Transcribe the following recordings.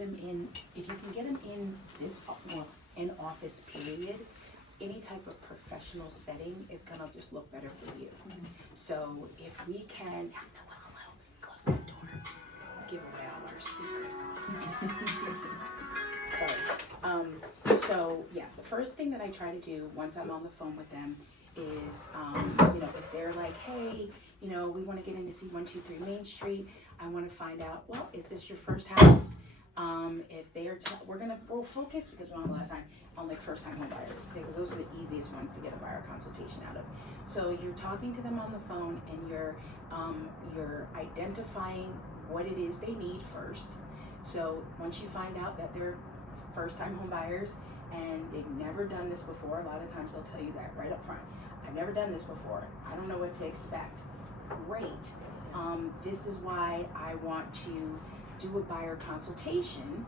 them in, if you can get them in this, well, in office period, any type of professional setting is gonna just look better for you. So if we can, hello, close that door, give away all our secrets. Sorry. So yeah, the first thing that I try to do once I'm on the phone with them is, if they're like, hey, we want to get in to see 123 Main Street. I want to find out, well, is this your first house? If they are, we'll focus, because we don't have a lot of time, on like first time home buyers, because those are the easiest ones to get a buyer consultation out of. So you're talking to them on the phone and you're identifying what it is they need first. So once you find out that they're first time home buyers and they've never done this before, a lot of times they'll tell you that right up front. I've never done this before. I don't know what to expect. Great. This is why I want to do a buyer consultation,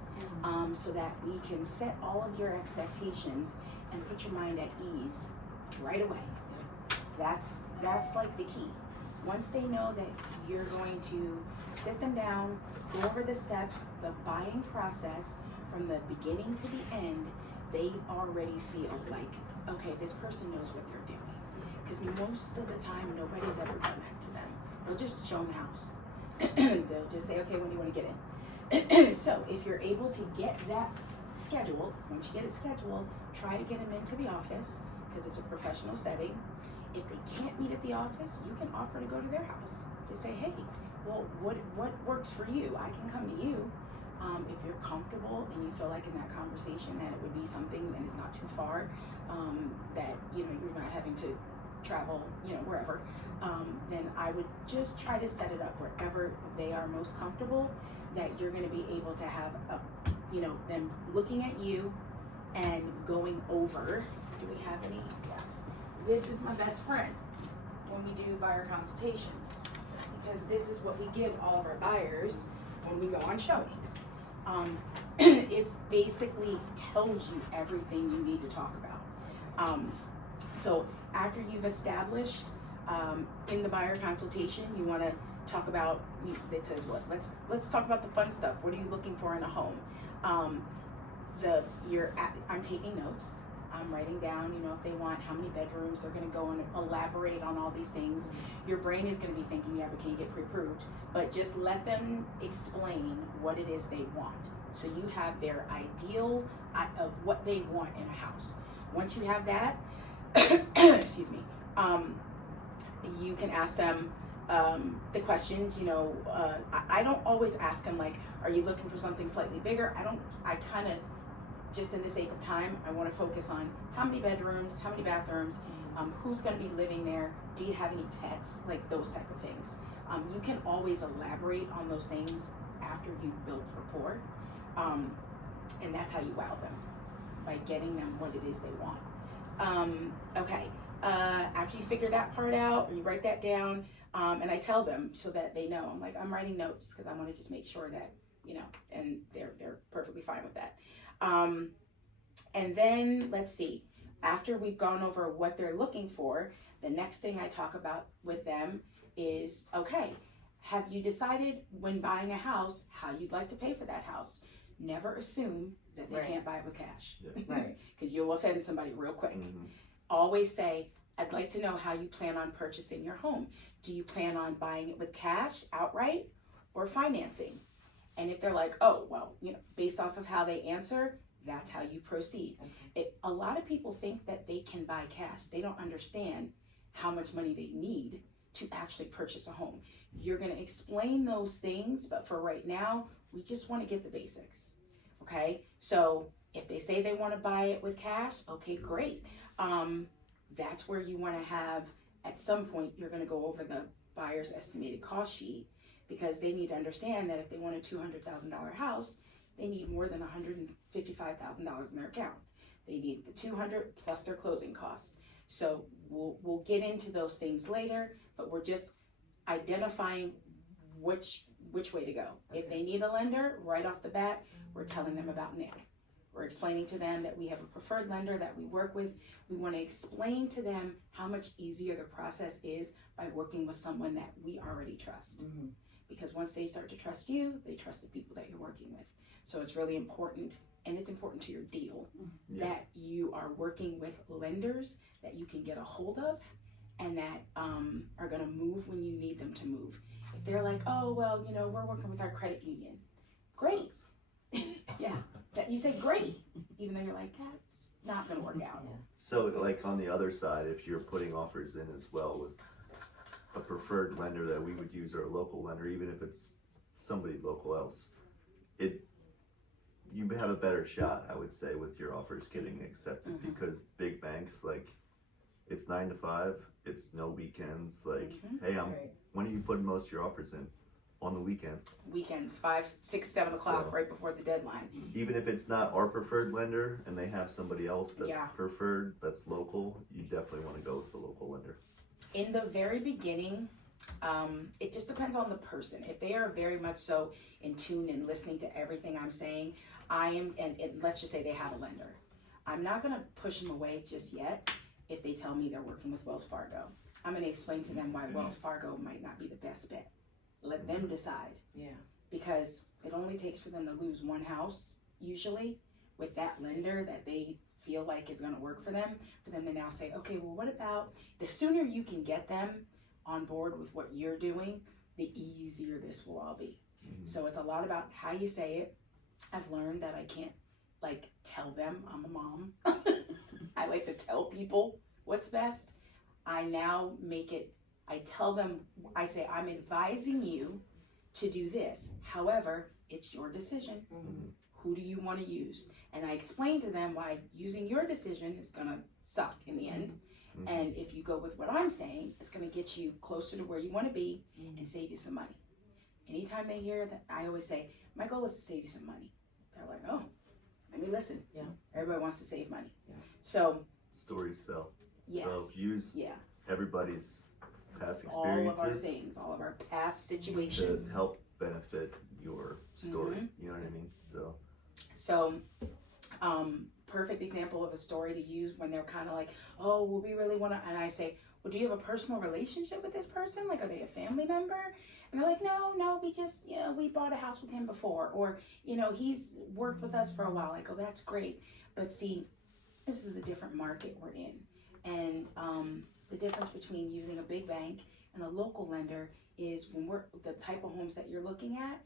so that we can set all of your expectations and put your mind at ease right away. That's like the key. Once they know that you're going to sit them down, go over the steps, the buying process from the beginning to the end, they already feel like, okay, this person knows what they're doing. Because most of the time, nobody's ever done that to them. They'll just show them the house. They'll just say, okay, when do you want to get in? So if you're able to get that scheduled, once you get it scheduled, try to get them into the office, because it's a professional setting. If they can't meet at the office, you can offer to go to their house. Just say, hey, well, what works for you? I can come to you. If you're comfortable and you feel like in that conversation that it would be something that is not too far, that you're not having to travel, wherever, then I would just try to set it up wherever they are most comfortable, that you're going to be able to have them looking at you and going over. Do we have any? Yeah. This is my best friend when we do buyer consultations, because this is what we give all of our buyers when we go on showings. It's basically tells you everything you need to talk about. So after you've established in the buyer consultation, you want to talk about, it says what? Let's talk about the fun stuff. What are you looking for in a home? I'm taking notes. I'm writing down, if they want, how many bedrooms, they're going to go and elaborate on all these things. Your brain is going to be thinking, yeah, but can you get pre-approved? But just let them explain what it is they want. So you have their ideal of what they want in a house. Once you have that, excuse me, you can ask them the questions. I don't always ask them like, are you looking for something slightly bigger? I kind of, just in the sake of time, I want to focus on how many bedrooms, how many bathrooms, who's going to be living there, do you have any pets, like those type of things. You can always elaborate on those things after you've built rapport, and that's how you wow them, by getting them what it is they want. Okay, after you figure that part out, or you write that down, and I tell them so that they know, I'm writing notes because I want to just make sure that, and they're perfectly fine with that. And then let's see, after we've gone over what they're looking for, the next thing I talk about with them is, okay, have you decided when buying a house how you'd like to pay for that house? Never assume that they can't buy it with cash, right? Because you'll offend somebody real quick. Always say, I'd like to know how you plan on purchasing your home. Do you plan on buying it with cash outright or financing? And if they're like, oh, well, based off of how they answer, that's how you proceed. A lot of people think that they can buy cash. They don't understand how much money they need to actually purchase a home. You're going to explain those things, but for right now, we just want to get the basics. Okay? So if they say they want to buy it with cash, okay, great. That's where you want to have, at some point, you're going to go over the buyer's estimated cost sheet, because they need to understand that if they want a $200,000 house, they need more than $155,000 in their account. They need the $200,000 plus their closing costs. So we'll get into those things later, but we're just identifying which way to go. Okay. If they need a lender, right off the bat, we're telling them about Nick. We're explaining to them that we have a preferred lender that we work with. We want to explain to them how much easier the process is by working with someone that we already trust. Because once they start to trust you, they trust the people that you're working with. So it's really important, and it's important to your deal that you are working with lenders that you can get a hold of and that are going to move when you need them to move. If they're like, oh, well, you know, we're working with our credit union, great. Yeah, that you say great, even though you're like, that's not going to work out. So like on the other side, if you're putting offers in as well with a preferred lender that we would use, or a local lender, even if it's somebody local else, you have a better shot, I would say, with your offers getting accepted, because big banks, like, it's 9 to 5, it's no weekends, like, hey, when are you putting most of your offers in? On the weekend. Weekends, 5, 6, 7 o'clock, right before the deadline. Even if it's not our preferred lender and they have somebody else that's preferred, that's local, you definitely want to go with the local lender. In the very beginning, it just depends on the person. If they are very much so in tune and listening to everything I'm saying, and let's just say they have a lender, I'm not going to push them away just yet if they tell me they're working with Wells Fargo. I'm going to explain to them why Wells Fargo might not be the best bet. Let them decide. Yeah. Because it only takes for them to lose one house, usually, with that lender that they feel like is going to work for them to now say, okay, well, what about, the sooner you can get them on board with what you're doing, the easier this will all be. So it's a lot about how you say it. I've learned that I can't, like, tell them I'm a mom. I like to tell people what's best. I now I tell them, I say, I'm advising you to do this. However, it's your decision. Who do you want to use? And I explain to them why using your decision is going to suck in the end. And if you go with what I'm saying, it's going to get you closer to where you want to be and save you some money. Anytime they hear that, I always say, my goal is to save you some money. They're like, oh, let me listen. Yeah. Everybody wants to save money. Yeah. So. Stories sell. Yes. So use everybody's past experiences. All of our things, all of our past situations. To help benefit your story. You know what I mean? So, perfect example of a story to use when they're kind of like, oh, well, we really want to, and I say, well, do you have a personal relationship with this person? Like, are they a family member? And they're like, no, we just, we bought a house with him before, or, he's worked with us for a while. I go, that's great. But see, this is a different market we're in. And the difference between using a big bank and a local lender is the type of homes that you're looking at,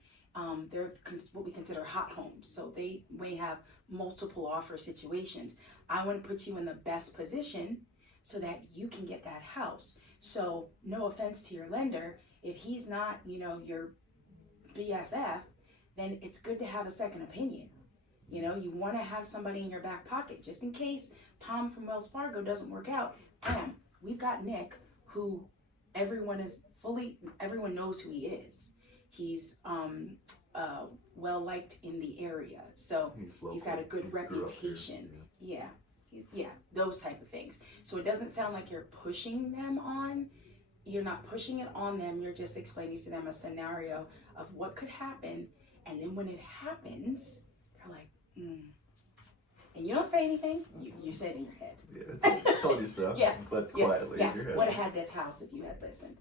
they're what we consider hot homes. So they may have multiple offer situations. I want to put you in the best position so that you can get that house. So no offense to your lender, if he's not, your BFF, then it's good to have a second opinion. You want to have somebody in your back pocket just in case Tom from Wells Fargo doesn't work out. Bam, we've got Nick, who everyone knows who he is. He's well liked in the area, so he's got a good reputation. Yeah, those type of things. So it doesn't sound like you're pushing them on. You're not pushing it on them. You're just explaining to them a scenario of what could happen, and then when it happens, they're like, and you don't say anything. You said in your head. Yeah, I told you so. But quietly in your head. Would have had this house if you had listened,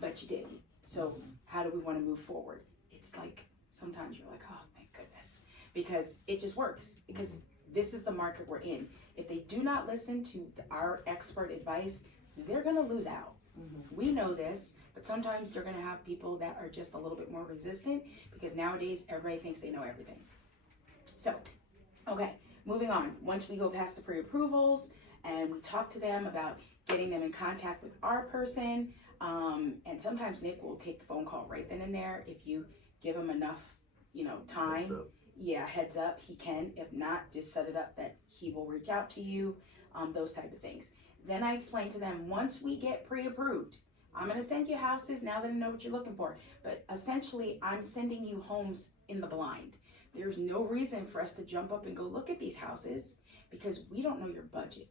but you didn't. So how do we want to move forward? It's like sometimes you're like, oh, thank goodness, because it just works. Because this is the market we're in. If they do not listen to our expert advice, they're going to lose out. We know this, but sometimes you're going to have people that are just a little bit more resistant, because nowadays everybody thinks they know everything. So, okay, moving on. Once we go past the pre-approvals and we talk to them about getting them in contact with our person, and sometimes Nick will take the phone call right then and there if you give him enough, time. Heads up, he can. If not, just set it up that he will reach out to you, those type of things. Then I explain to them, once we get pre-approved, I'm going to send you houses now that I know what you're looking for. But essentially, I'm sending you homes in the blind. There's no reason for us to jump up and go look at these houses because we don't know your budget.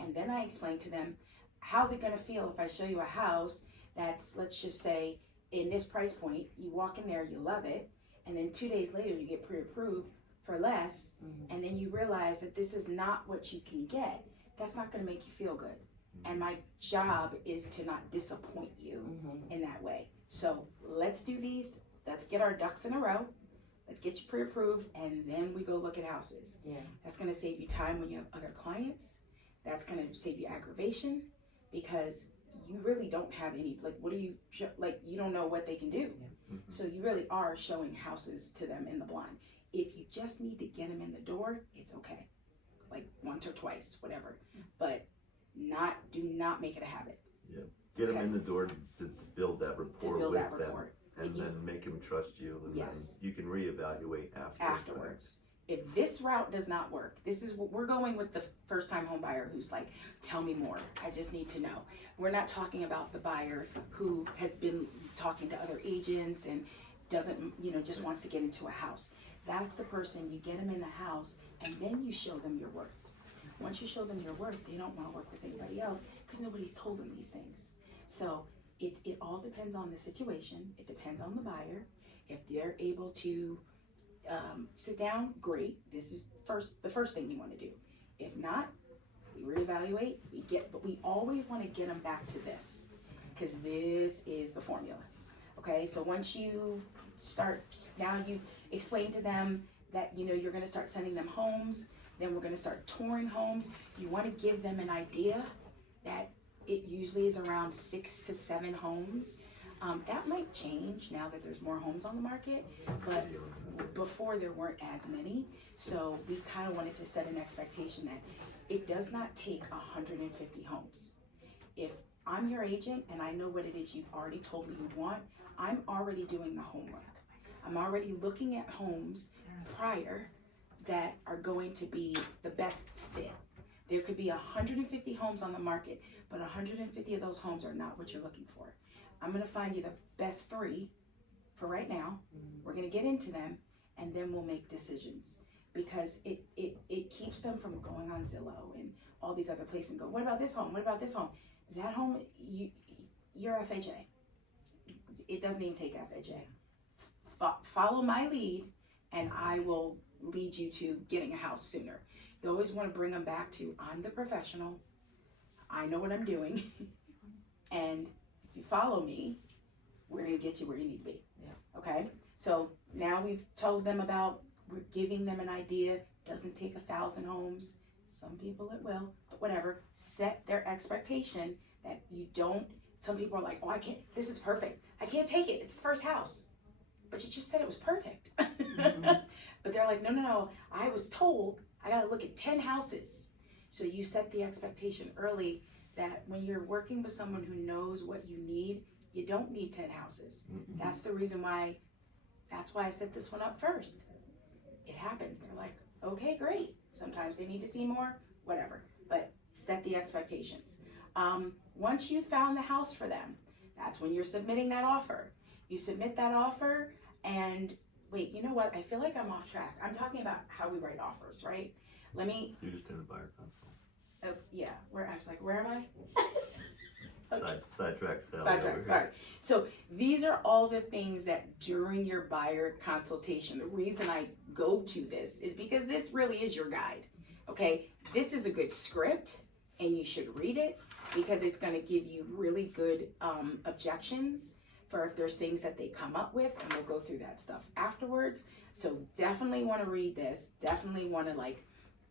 And then I explain to them, how's it going to feel if I show you a house that's, let's just say, in this price point, you walk in there, you love it, and then 2 days later you get pre-approved for less, and then you realize that this is not what you can get. That's not going to make you feel good. And my job is to not disappoint you in that way. So let's do these. Let's get our ducks in a row. Let's get you pre-approved, and then we go look at houses. Yeah. That's going to save you time when you have other clients. That's going to save you aggravation, because you really don't have any, like, what do you, you don't know what they can do. Yeah. Mm-hmm. So you really are showing houses to them in the blind. If you just need to get them in the door, it's okay. Like once or twice, whatever. But do not make it a habit. Yeah. Get them Okay. in the door to build that rapport To build with that rapport. them. And If you- then make them trust you, and Yes. then you can reevaluate Afterwards. If this route does not work, this is what we're going with the first time home buyer who's like, tell me more. I just need to know. We're not talking about the buyer who has been talking to other agents and doesn't, just wants to get into a house. That's the person, you get them in the house and then you show them your worth. Once you show them your worth, they don't want to work with anybody else because nobody's told them these things. So it all depends on the situation. It depends on the buyer. If they're able to sit down, great. This is the first thing you want to do. If not, we reevaluate. But we always want to get them back to this, because this is the formula. Okay, so once you start, now you've explained to them that you're going to start sending them homes. Then we're going to start touring homes. You want to give them an idea that it usually is around 6 to 7 homes. That might change now that there's more homes on the market, but before there weren't as many. So we kind of wanted to set an expectation that it does not take 150 homes. If I'm your agent and I know what it is you've already told me you want, I'm already doing the homework. I'm already looking at homes prior that are going to be the best fit. There could be 150 homes on the market, but 150 of those homes are not what you're looking for. I'm going to find you the best 3 for right now. We're going to get into them, and then we'll make decisions, because it keeps them from going on Zillow and all these other places and go, what about this home? What about this home? That home, you're FHA. It doesn't even take FHA. Follow my lead, and I will lead you to getting a house sooner. You always want to bring them back to, I'm the professional. I know what I'm doing. And if you follow me, we're going to get you where you need to be. Yeah. Okay? So now we've told them about, we're giving them an idea. Doesn't take 1,000 homes. Some people it will, but whatever. Set their expectation that you don't. Some people are like, oh, I can't, this is perfect. I can't take it. It's the first house. But you just said it was perfect. Mm-hmm. But they're like, no. I was told I got to look at 10 houses. So you set the expectation early that when you're working with someone who knows what you need, you don't need 10 houses. Mm-hmm. That's the reason why, that's why I set this one up first. It happens. They're like, okay, great. Sometimes they need to see more, whatever. But set the expectations. Once you found the house for them, that's when you're submitting that offer. You submit that offer, and wait, you know what? I feel like I'm off track. I'm talking about how we write offers, right? You're just in a buyer consult. Oh, yeah. I was like, where am I? Okay. Sidetrack, Sally. Sidetrack, sorry. So these are all the things that during your buyer consultation, the reason I go to this is because this really is your guide. Okay, this is a good script, and you should read it, because it's going to give you really good objections for if there's things that they come up with, and we'll go through that stuff afterwards. So definitely want to read this. Definitely want to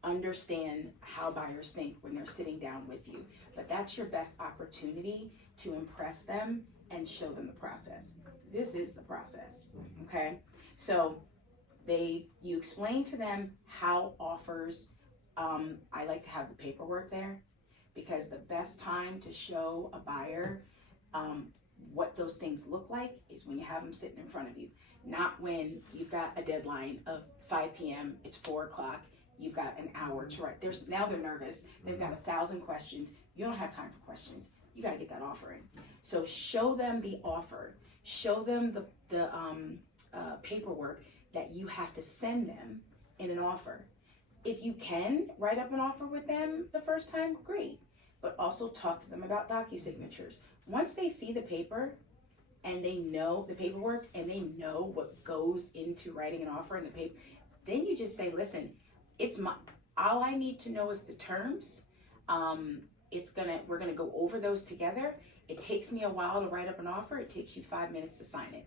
understand how buyers think when they're sitting down with you. But that's your best opportunity to impress them and show them the process. This is the process, okay? So you explain to them how offers, I like to have the paperwork there, because the best time to show a buyer what those things look like is when you have them sitting in front of you, not when you've got a deadline of 5 p.m., it's 4 o'clock, you've got an hour to write. Now they're nervous, they've got 1,000 questions, you don't have time for questions, you gotta get that offer in. So show them the offer, show them the paperwork that you have to send them in an offer. If you can write up an offer with them the first time, great, but also talk to them about docu-signatures. Once they see the paper and they know the paperwork and they know what goes into writing an offer in the paper, then you just say, listen, all I need to know is the terms. We're gonna go over those together. It takes me a while to write up an offer. It takes you 5 minutes to sign it.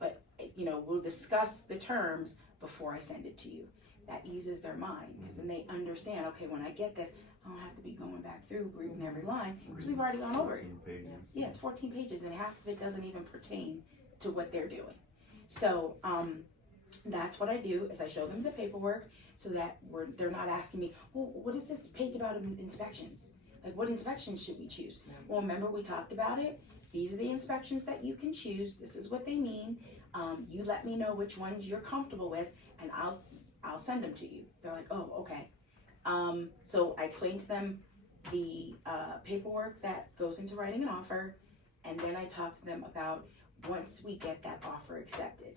But we'll discuss the terms before I send it to you. That eases their mind, because then they understand, okay, when I get this, I don't have to be going back through reading every line, because we've already gone over it. 14 pages. Yeah, it's 14 pages, and half of it doesn't even pertain to what they're doing. So that's what I do, is I show them the paperwork, so that they're not asking me, well, what is this page about inspections? Like, what inspections should we choose? Well, remember we talked about it? These are the inspections that you can choose. This is what they mean. You let me know which ones you're comfortable with, and I'll send them to you. They're like, oh, okay. So I explained to them the paperwork that goes into writing an offer, and then I talked to them about once we get that offer accepted.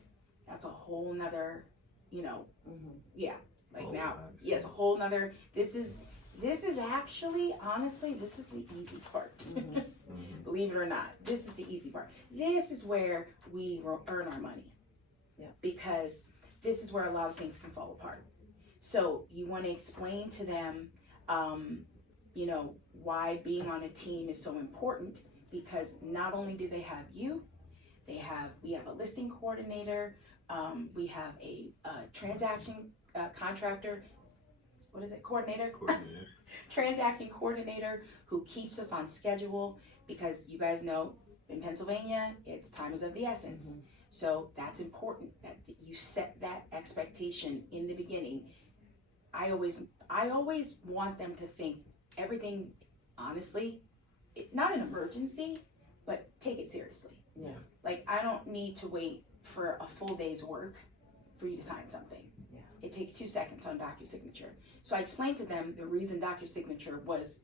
That's a whole nother, yeah. Like now, yeah, it's a whole nother. This is actually, honestly, this is the easy part. Believe it or not, this is the easy part. This is where we earn our money. Yeah. Because this is where a lot of things can fall apart. So you want to explain to them, why being on a team is so important, because not only do they have you, we have a listing coordinator, we have a transaction contractor, coordinator? Transaction coordinator who keeps us on schedule, because you guys know in Pennsylvania, time is of the essence. So that's important that you set that expectation in the beginning. I always want them to think everything, honestly, not an emergency, but take it seriously. Yeah. Like, I don't need to wait for a full day's work for you to sign something. Yeah. It takes 2 seconds on DocuSignature. So I explained to them the reason DocuSignature was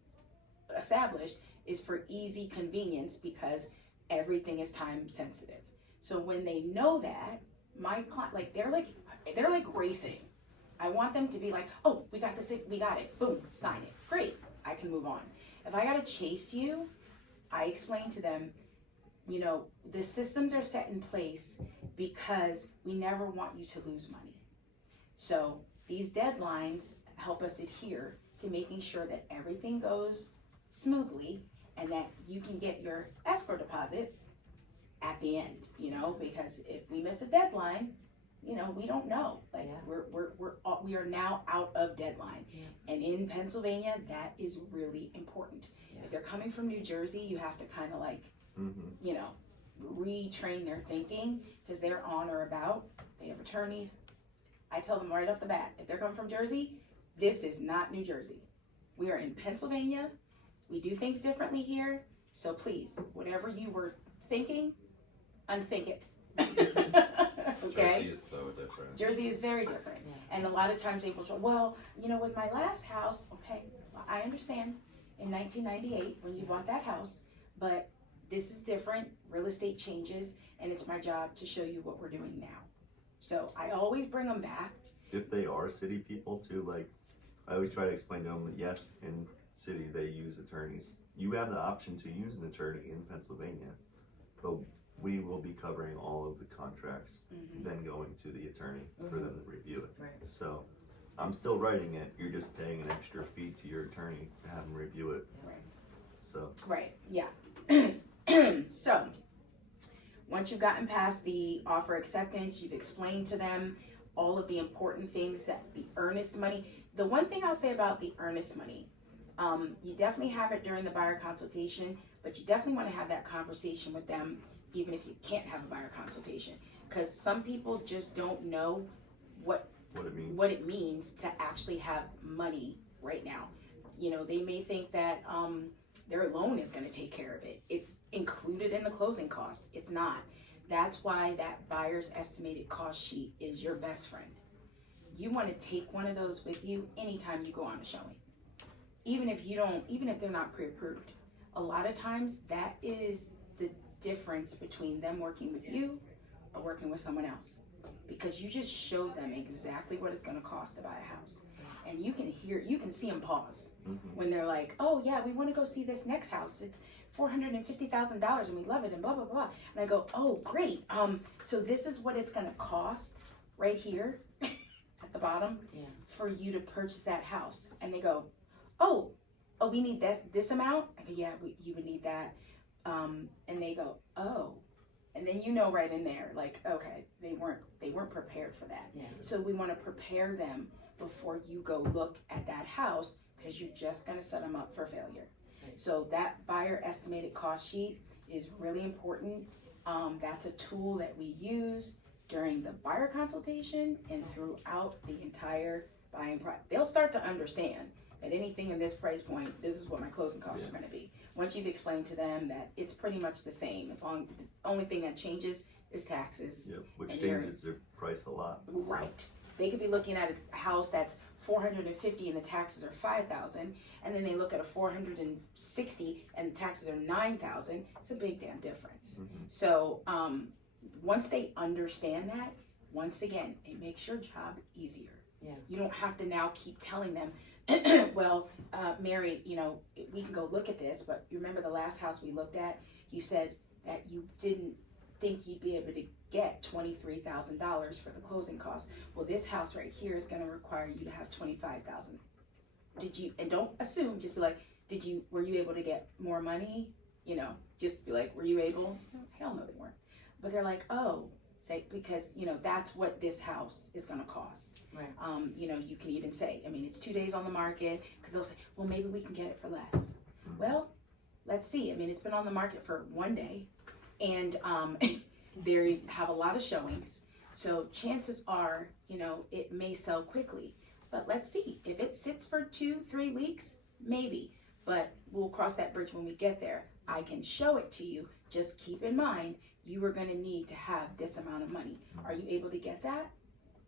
established is for easy convenience, because everything is time sensitive. So when they know that, my client, they're like racing. I want them to be like, oh, we got it, boom, sign it, great, I can move on. If I gotta chase you, I explain to them, the systems are set in place because we never want you to lose money. So these deadlines help us adhere to making sure that everything goes smoothly, and that you can get your escrow deposit at the end, because if we miss a deadline, we don't know. Like, Yeah. we are now out of deadline. Yeah. And in Pennsylvania, that is really important. Yeah. If they're coming from New Jersey, you have to kind of retrain their thinking, because they're on or about. They have attorneys. I tell them right off the bat, if they're coming from Jersey, this is not New Jersey. We are in Pennsylvania. We do things differently here. So please, whatever you were thinking, unthink it. Okay? Jersey is so different. Jersey is very different. Yeah. And a lot of times they will say, well, with my last house, okay, well, I understand in 1998 when you bought that house, but this is different. Real estate changes, and it's my job to show you what we're doing now. So I always bring them back. If they are city people too, I always try to explain to them that yes, in city they use attorneys. You have the option to use an attorney in Pennsylvania, but we will be covering all of the contracts, then going to the attorney for them to review it. Right. So I'm still writing it. You're just paying an extra fee to your attorney to have them review it. Right. So Right, yeah. So, once you've gotten past the offer acceptance, you've explained to them all of the important things, that the earnest money. The one thing I'll say about the earnest money, you definitely have it during the buyer consultation, but you definitely want to have that conversation with them, even if you can't have a buyer consultation, because some people just don't know what it means to actually have money right now. They may think that their loan is going to take care of it. It's included in the closing costs. It's not. That's why that buyer's estimated cost sheet is your best friend. You want to take one of those with you anytime you go on a showing. Even if they're not pre-approved. A lot of times that is the difference between them working with you or working with someone else. Because you just show them exactly what it's going to cost to buy a house. And you can see them pause when they're like, oh yeah, we want to go see this next house. It's $450,000 and we love it and blah, blah, blah. And I go, oh, great. So this is what it's going to cost right here at the bottom for you to purchase that house. And they go, oh, we need this amount? I go, yeah, you would need that. And they go, oh, And then you know right in there, like, okay, they weren't prepared for that. Yeah. So we want to prepare them before you go look at that house, because you're just going to set them up for failure. Right. So that buyer estimated cost sheet is really important. That's a tool that we use during the buyer consultation and throughout the entire buying process. They'll start to understand that anything in this price point, this is what my closing costs are going to be. Once you've explained to them that it's pretty much the same, the only thing that changes is taxes. Yep, which And changes their price a lot. So. Right. They could be looking at a house that's $450 and the taxes are $5,000, and then they look at a $460 and the taxes are $9,000. It's a big damn difference. Mm-hmm. So once they understand that, once again, it makes your job easier. Yeah. You don't have to now keep telling them, well, Mary, you know, we can go look at this, but you remember the last house we looked at, you said that you didn't think you'd be able to get $23,000 for the closing costs. Well, this house right here is going to require you to have $25,000. Did you, and don't assume, just be like, were you able to get more money? You know, just be like, were you able? Hell no, they weren't. But they're like, oh, say, because, you know, that's what this house is going to cost. Right. You know, you can even say, I meit's 2 days on the market, because they'll say, well, maybe we can get it for less. Well, let's see. It's been on the market for 1 day, and they have a lot of showings. So chances are, you know, it may sell quickly. But let's see. If it sits for 2-3 weeks, maybe. But we'll cross that bridge when we get there. I can show it to you. Just keep in mind, you are going to need to have this amount of money. Are you able to get that?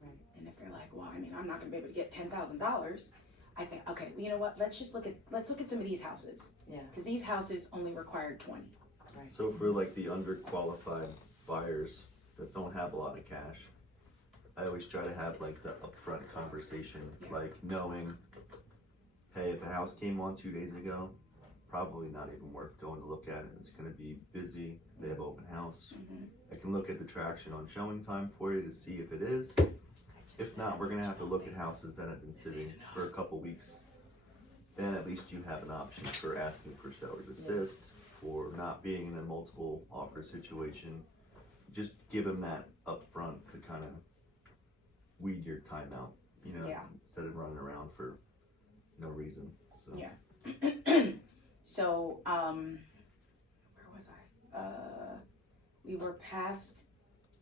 Right. And if they're like, well, I'm not going to be able to get $10,000. I think, okay, well, you know what? Let's look at some of these houses. Yeah. Because these houses only required 20. Right. So for like the underqualified buyers that don't have a lot of cash, I always try to have like the upfront conversation, like knowing, hey, if a house came on 2 days ago, probably not even worth going to look at it. It's going to be busy. They have open house. Mm-hmm. I can look at the traction on showing time for you to see if it is. If not, we're going to have to look at houses that have been sitting for a couple weeks. Then at least you have an option for asking for seller's assist, for not being in a multiple offer situation. Just give them that upfront to kind of weed your time out, you know, instead of running around for no reason. So. Yeah. So, where was I? We were past,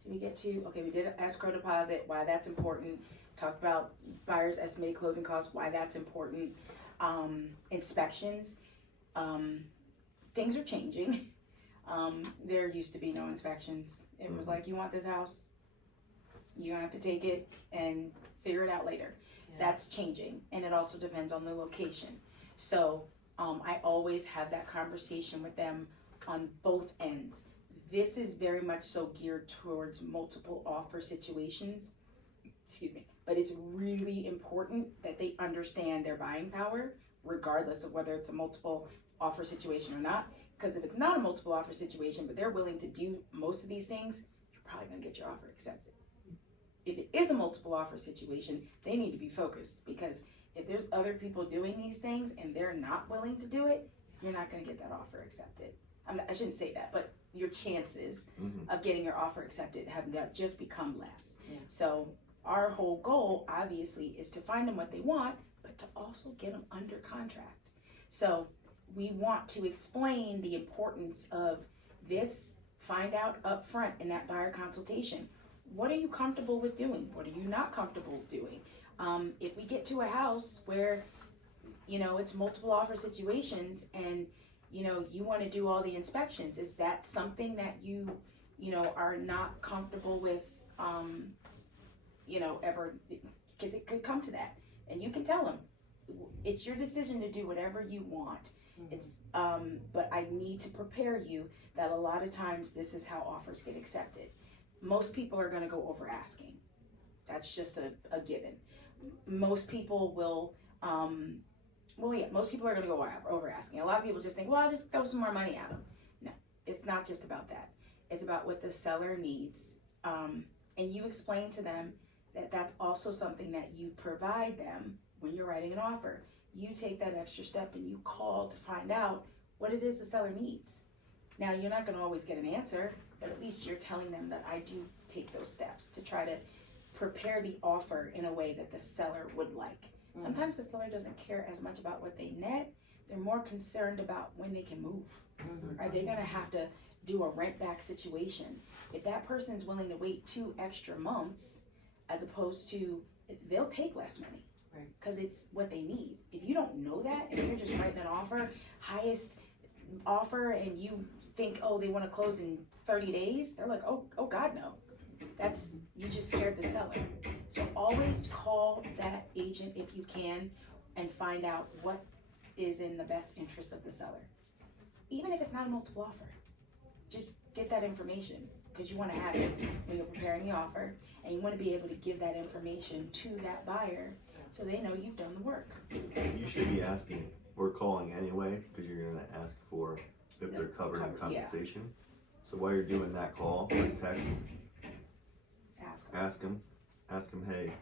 did we get to, okay, we did escrow deposit, why that's important. Talked about buyer's estimated closing costs, why that's important. Inspections. Things are changing. There used to be no inspections. It was like, you want this house, you're gonna have to take it and figure it out later. Yeah. That's changing, and it also depends on the location. So I always have that conversation with them on both ends. This is very much so geared towards multiple offer situations, but it's really important that they understand their buying power, regardless of whether it's a multiple offer situation or not. Because if it's not a multiple offer situation, but they're willing to do most of these things, you're probably gonna get your offer accepted. If it is a multiple offer situation, they need to be focused, because if there's other people doing these things and they're not willing to do it, you're not gonna get that offer accepted. I shouldn't say that, but your chances of getting your offer accepted have just become less. Yeah. So our whole goal, obviously, is to find them what they want, but to also get them under contract. So we want to explain the importance of this, find out up front in that buyer consultation. What are you comfortable with doing? What are you not comfortable doing? If we get to a house where, you know, it's multiple offer situations and, you know, you want to do all the inspections, is that something that you know, are not comfortable with, you know, ever, because it could come to that. And you can tell them, it's your decision to do whatever you want. It's, but I need to prepare you that a lot of times this is how offers get accepted. Most people are going to go over asking. That's just a given. Most people will, most people are going to go over asking. A lot of people just think, well, I'll just throw some more money at them. No, it's not just about that. It's about what the seller needs. And you explain to them that that's also something that you provide them when you're writing an offer. You take that extra step and you call to find out what it is the seller needs. Now, you're not going to always get an answer. but at least you're telling them that I do take those steps to try to prepare the offer in a way that the seller would like. Sometimes the seller doesn't care as much about what they net. They're more concerned about when they can move. Are they going to have to do a rent back situation? If that person's willing to wait 2 extra months, as opposed to, they'll take less money because it's what they need. If you don't know that and you're just writing an offer, highest offer, and you think, oh, they want to close in 30 days, they're like, oh God, no. That's, you just scared the seller. So always call that agent if you can and find out what is in the best interest of the seller. Even if it's not a multiple offer, just get that information, because you want to have it when you're preparing the offer, and you want to be able to give that information to that buyer so they know you've done the work. You should be asking or calling anyway, because you're going to ask for if they're covered in compensation. So while you're doing that call or text, ask them, hey,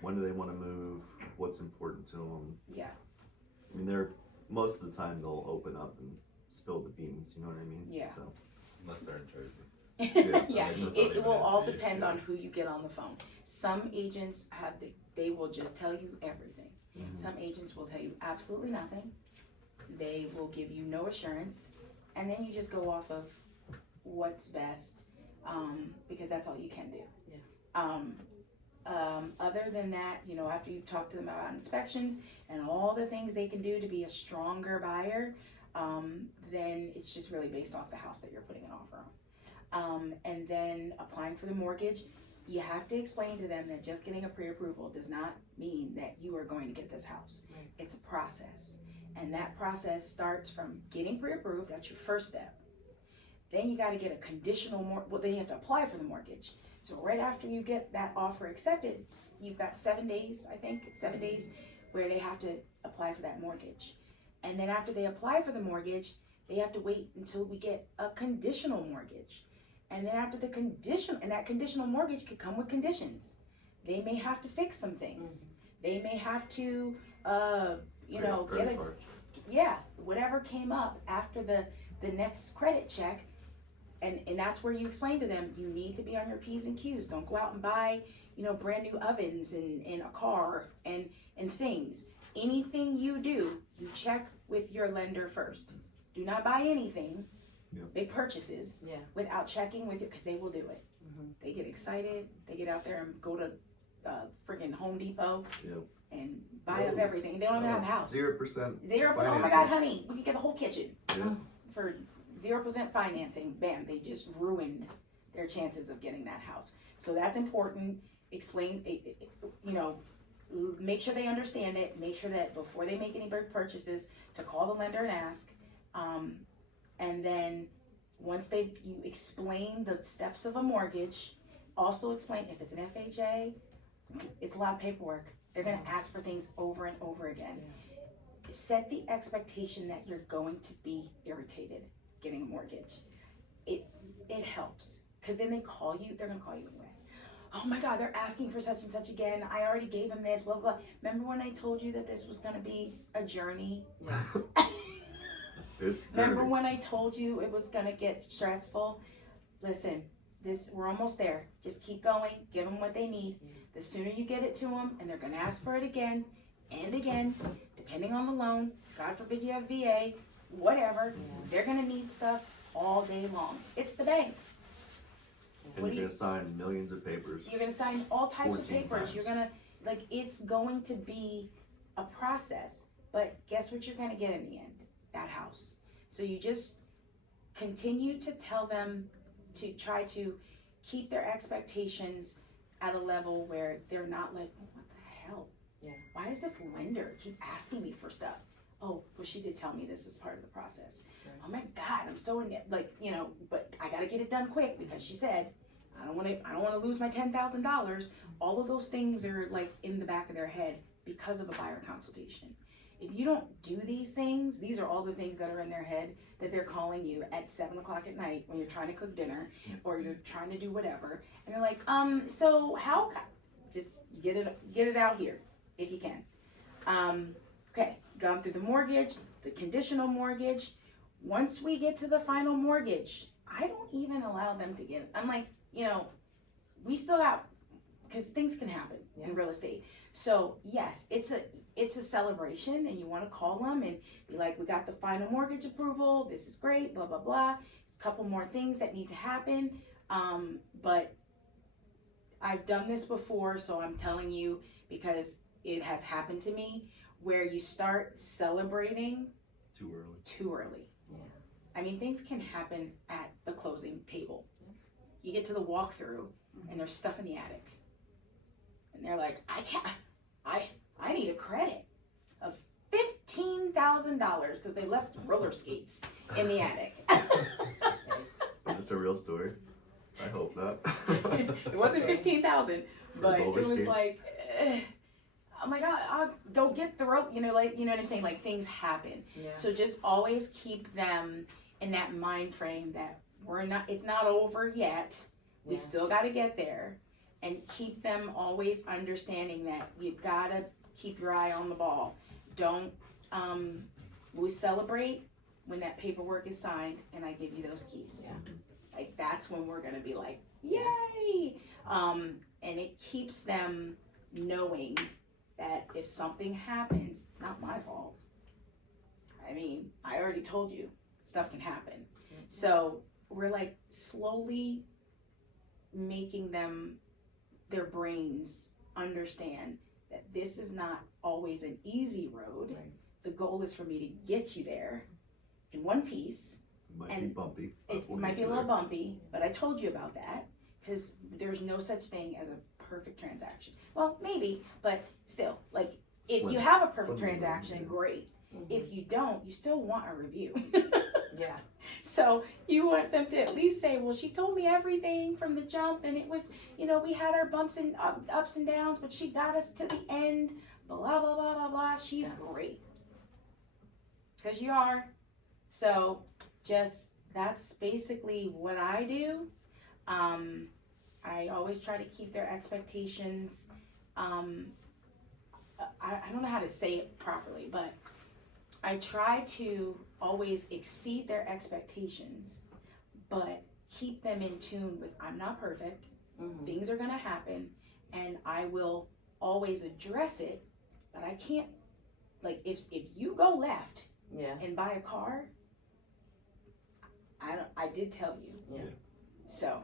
when do they want to move? What's important to them? Yeah. I mean, most of the time they'll open up and spill the beans. You know what I mean? Yeah. So. Unless they're in Jersey. Yeah, it will all depend on who you get on the phone. Some agents they will just tell you everything. Some agents will tell you absolutely nothing. They will give you no assurance, and then you just go off of what's best, because that's all you can do. Other than that, after you've talked to them about inspections and all the things they can do to be a stronger buyer, then it's just really based off the house that you're putting an offer on. And then applying for the mortgage, you have to explain to them that just getting a pre-approval does not mean that you are going to get this house. It's a process. And that process starts from getting pre-approved. That's your first step. Then you got to get a conditional then you have to apply for the mortgage. So right after you get that offer accepted, you've got 7 days, I think it's 7 days, where they have to apply for that mortgage. And then after they apply for the mortgage, they have to wait until we get a conditional mortgage. And then after that conditional mortgage could come with conditions. They may have to fix some things. They may have to, whatever came up after the next credit check. And that's where you explain to them, you need to be on your P's and Q's. Don't go out and buy, brand new ovens and a car and things. Anything you do, you check with your lender first. Do not buy anything, big purchases, without checking with it, because they will do it. They get excited. They get out there and go to friggin' Home Depot and buy up everything. They don't even have a house. 0%. 0%. Oh my God, honey, we can get the whole kitchen for 0% financing. Bam, they just ruined their chances of getting that house. So that's important. Explain, make sure they understand it. Make sure that before they make any big purchases, to call the lender and ask. And then once you explain the steps of a mortgage, also explain if it's an FHA, it's a lot of paperwork. They're going to ask for things over and over again. Set the expectation that you're going to be irritated getting a mortgage. It helps, because then they're going to call you anyway. Oh my God, they're asking for such and such again. I already gave them this, blah, blah. Remember when I told you that this was going to be a journey? Remember when I told you it was going to get stressful? Listen, we're almost there. Just keep going. Give them what they need. The sooner you get it to them, and they're going to ask for it again and again, depending on the loan. God forbid you have VA, whatever. They're going to need stuff all day long. It's the bank. And you're going to sign millions of papers. You're going to sign all types of papers. Times. You're going to, it's going to be a process. But guess what you're going to get in the end? That house. So you just continue to tell them to try to keep their expectations at a level where they're not like, oh, what the hell? Why does this lender keep asking me for stuff? Oh, well, she did tell me this is part of the process. Oh my God, I'm so but I got to get it done quick, because she said, I don't want to lose my $10,000. All of those things are in the back of their head because of a buyer consultation. If you don't do these things, these are all the things that are in their head that they're calling you at 7 o'clock at night when you're trying to cook dinner or you're trying to do whatever. And they're like, so how, just get it out here if you can. Okay, gone through the mortgage, the conditional mortgage. Once we get to the final mortgage, I don't even allow them to get, I'm like, you know, we still have, because things can happen in real estate. So yes, it's a celebration, and you want to call them and be like, we got the final mortgage approval, this is great, blah blah blah. There's a couple more things that need to happen, but I've done this before, so I'm telling you because it has happened to me, where you start celebrating Too early. too early. Yeah. I mean, things can happen at the closing table. You get to the walkthrough and there's stuff in the attic. And they're like, I need a credit of $15,000 because they left roller skates in the attic. Is this a real story? I hope not. It wasn't 15,000, but it roller was skates? like, I'm like, I'll go get the rope, you know, like, you know what I'm saying? Like, things happen. Yeah. So just always keep them in that mind frame that it's not over yet. We still got to get there, and keep them always understanding that you gotta keep your eye on the ball. Don't, we celebrate when that paperwork is signed and I give you those keys. Yeah. Like, that's when we're gonna be like, yay! And it keeps them knowing that if something happens, it's not my fault. I mean, I already told you, stuff can happen. So we're like slowly making their brains understand that this is not always an easy road. Right. The goal is for me to get you there in one piece. It might be And bumpy. but It we'll might get be a you little there. bumpy, but I told you about that because there's no such thing as a perfect transaction. Well, maybe, but still, like, if Slim- you have a perfect slim to transaction, none, great. Mhm. If you don't, you still want a review. Yeah. So you want them to at least say, well, she told me everything from the jump, and it was, you know, we had our bumps and ups and downs, but she got us to the end, blah, blah, blah, blah, blah. She's great. Because you are. So just, that's basically what I do. I always try to keep their expectations, I don't know how to say it properly, but I try to always exceed their expectations, but keep them in tune with, I'm not perfect, Mhm. things are gonna happen, and I will always address it, but I can't, like, if you go left Yeah. and buy a car, I did tell you. Yeah. So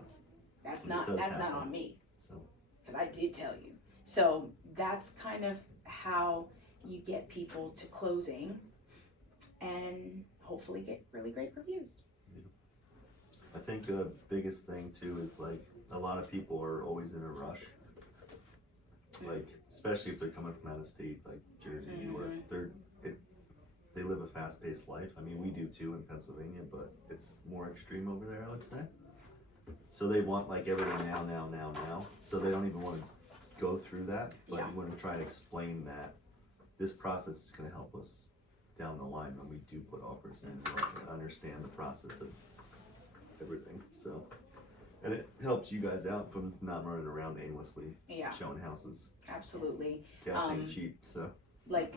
that's It not does not happen. on me, So because I did tell you. So that's kind of how you get people to closing and hopefully get really great reviews. I think the biggest thing too is like a lot of people are always in a rush. Like, especially if they're coming from out of state, like Jersey, New York, they live a fast-paced life. I mean, we do too in Pennsylvania, but it's more extreme over there, I would say. So they want like everything now. So they don't even want to go through that. But Yeah. you want to try and explain that this process is going to help us down the line when we do put offers in. We want to understand the process of everything. So, and it helps you guys out from not running around aimlessly Yeah, showing houses. absolutely. Gas ain't Um, cheap, so. Like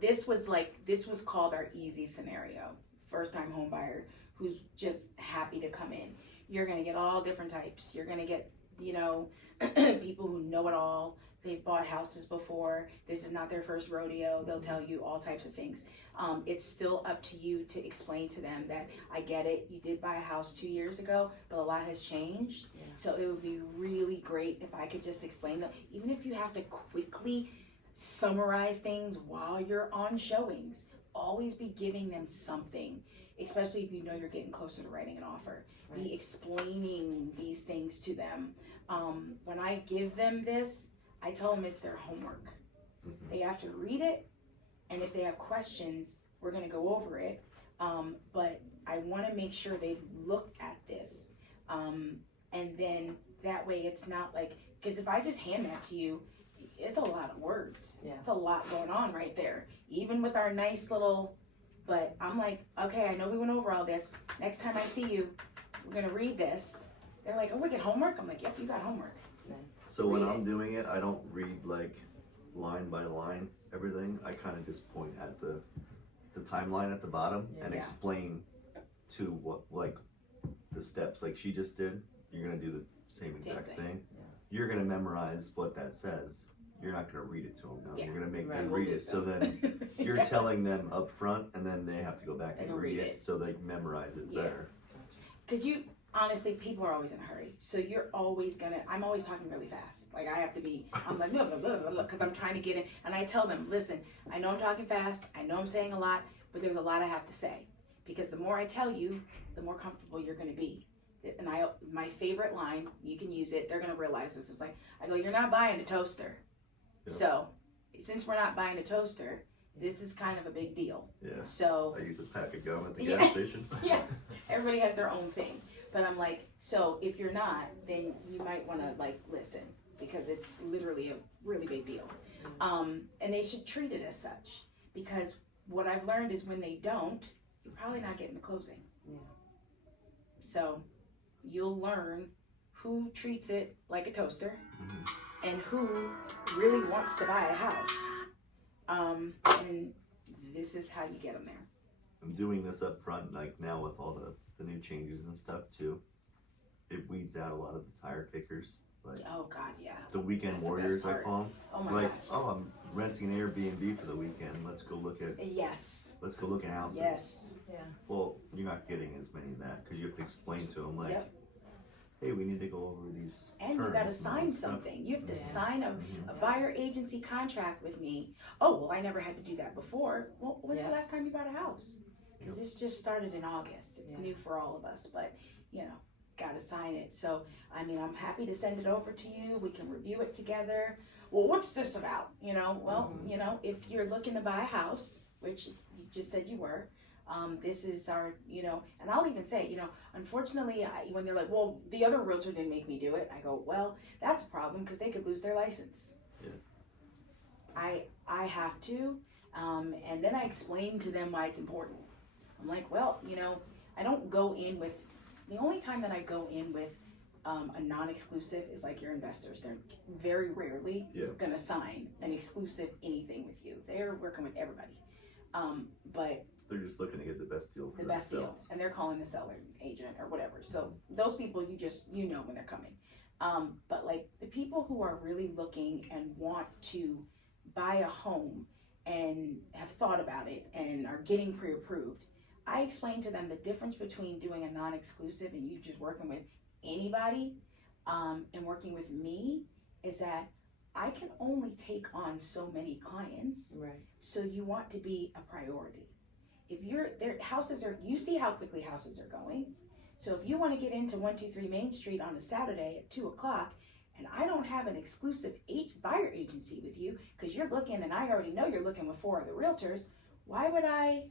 this was called our easy scenario. First time home buyer who's just happy to come in. You're gonna get all different types. You're gonna get, you know, people who know it all. They've bought houses before. This is not their first rodeo. They'll tell you all types of things. It's still up to you to explain to them that I get it. You did buy a house 2 years ago, but a lot has changed. Yeah. So it would be really great if I could just explain that, even if you have to quickly summarize things while you're on showings. Always be giving them something, especially if you know you're getting closer to writing an offer. Right. Be explaining these things to them. When I give them this, I tell them it's their homework. Mhm. They have to read it, and if they have questions, we're gonna go over it. But I wanna make sure they've looked at this. And then that way it's not like, because if I just hand that to you, it's a lot of words. Yeah. It's a lot going on right there. Even with our nice little, but I'm like, okay, I know we went over all this. Next time I see you, we're gonna read this. They're like, oh, we get homework? I'm like, yep, you got homework. So when Read I'm it. doing it, I don't read like line by line everything. I kind of just point at the timeline at the bottom and Yeah. explain to what, like, the steps like she just did, you're gonna do the same exact thing. thing. Yeah. You're gonna memorize what that says. You're not gonna read it to them now. Yeah. You're gonna make Right, them we'll read do it. So then you're Yeah. telling them up front, and then they have to go back They and can read read it it. so they memorize it Yeah. better. Because you, honestly, people are always in a hurry. So you're always gonna, I'm always talking really fast. Like I have to be, I'm like, blah, blah, blah, blah, blah, because I'm trying to get in. And I tell them, listen, I know I'm talking fast. I know I'm saying a lot, but there's a lot I have to say. Because the more I tell you, the more comfortable you're gonna be. And my favorite line, you can use it, they're gonna realize this, is like, I go, you're not buying a toaster. Yep. So, since we're not buying a toaster, this is kind of a big deal. Yeah. So, I use a pack of gum at the Yeah. gas station. yeah, everybody has their own thing. But I'm like, so if you're not, then you might want to like listen, because it's literally a really big deal. And they should treat it as such, because what I've learned is when they don't, you're probably not getting the closing. Yeah. So you'll learn who treats it like a toaster Mhm. and who really wants to buy a house. And this is how you get them there. I'm doing this up front, like now with all the new changes and stuff too. It weeds out a lot of the tire kickers, like Oh God, yeah. the weekend That's the best warriors, I part. call them. Oh my Like, gosh. oh, I'm renting an Airbnb for the weekend. Let's go look at Yes. houses. Yes. Yeah. Well, you're not getting as many of that because you have to explain to them like, Yep. hey, we need to go over these. And you terms got to and all sign this stuff. something. You have to Yeah. sign a buyer agency contract with me. Oh, well, I never had to do that before. Well, when's the Yeah. last time you bought a house? Because this just started in August. It's Yeah. new for all of us, but you know, got to sign it. So, I mean, I'm happy to send it over to you. We can review it together. Well, what's this about? You know, well, you know, if you're looking to buy a house, which you just said you were, this is our, you know, and I'll even say, you know, unfortunately, when they're like, well, the other realtor didn't make me do it, I go, well, that's a problem because they could lose their license. Yeah. I have to, and then I explain to them why it's important. I'm like, well, you know, I don't go in with, the only time that I go in with a non-exclusive is like your investors. They're very rarely Yeah. gonna sign an exclusive anything with you. They're working with everybody. But They're just looking to get the best deal for the best deal, themselves. and they're calling the seller agent or whatever. So those people, you know when they're coming. But like the people who are really looking and want to buy a home and have thought about it and are getting pre-approved, I explain to them the difference between doing a non-exclusive and you just working with anybody, and working with me is that I can only take on so many clients. Right. So you want to be a priority. If houses are, you see how quickly houses are going. So if you want to get into 123 Main Street on a Saturday at 2:00, and I don't have an exclusive buyer agency with you because you're looking, and I already know you're looking with 4 other realtors, why would I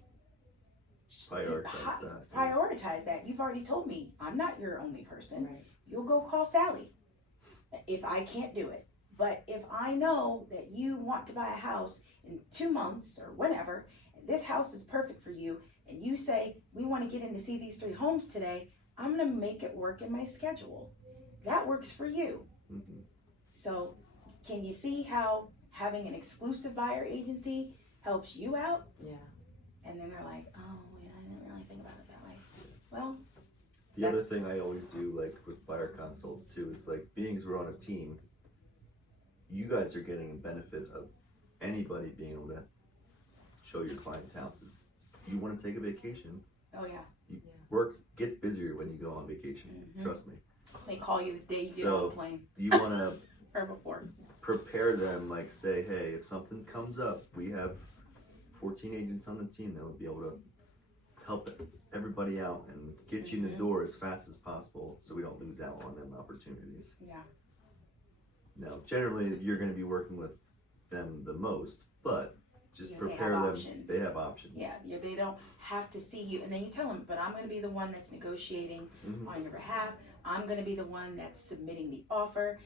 just Prioritize that. prioritize that? You've already told me I'm not your only person. Right. You'll go call Sally if I can't do it. But if I know that you want to buy a house in 2 months or whenever, and this house is perfect for you, and you say, we want to get in to see these 3 homes today, I'm going to make it work in my schedule. That works for you. Mhm. So can you see how having an exclusive buyer agency helps you out? Yeah. And then they're like, oh, yeah, I didn't really think about it that way. Well, The other That's- thing I always do, like with buyer consults too, is like being as we're on a team, you guys are getting a benefit of anybody being able to show your clients' houses. You want to take a vacation, oh yeah. work gets busier when you go on vacation. Mhm. Trust me. They call you the day you get So- on the plane You want to or before. prepare them, like say, hey, if something comes up, we have 14 agents on the team that will be able to help everybody out and get you in the Mhm. door as fast as possible so we don't lose out on them opportunities. Yeah. Now, generally, you're going to be working with them the most, but just Yeah, they have prepare them. options. They have options. Yeah, they don't have to see you, and then you tell them, but I'm going to be the one that's negotiating Mhm. on your behalf. I'm going to be the one that's submitting the offer.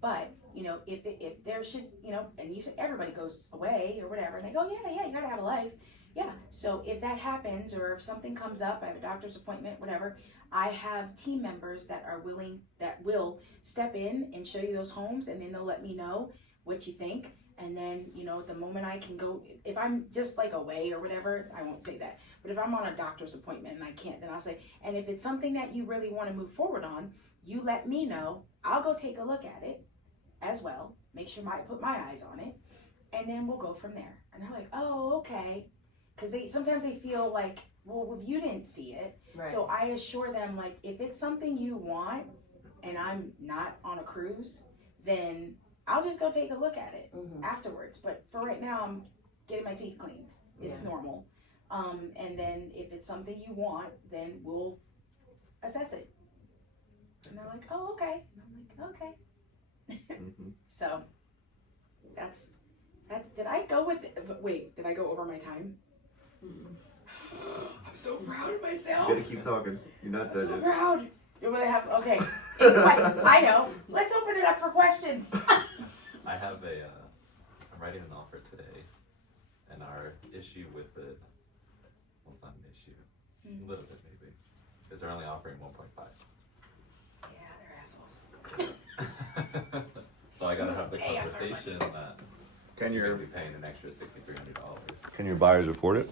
But you know, if there should, you know, and you said everybody goes away or whatever, and they go, yeah, you got to have a life. Yeah. So if that happens, or if something comes up, I have a doctor's appointment, whatever. I have team members that are willing, that will step in and show you those homes, and then they'll let me know what you think. And then, you know, the moment I can go, if I'm just like away or whatever, I won't say that. But if I'm on a doctor's appointment and I can't, then I'll say, and if it's something that you really want to move forward on, you let me know. I'll go take a look at it as well. Make sure I put my eyes on it. And then we'll go from there. And they're like, oh, okay. Because sometimes they feel like, well, if you didn't see it. Right. So I assure them, like, if it's something you want and I'm not on a cruise, then I'll just go take a look at it afterwards. But for right now, I'm getting my teeth cleaned. It's normal. And then if it's something you want, then we'll assess it. And they're like, oh, okay. And I'm like, okay. So that's, did I go with, wait, did I go over my time? I'm so proud of myself. You gotta keep talking. You're not done I'm so yet. proud. You really have, okay. I know. Let's open it up for questions. I have I'm writing an offer today, and our issue with it, well, it's not an issue, a little bit maybe, is they're only offering 1.5. Yeah, they're assholes. So I gotta have the Pay us our money. conversation that Can you're your gonna be paying an extra $6,300. Can your buyers afford it?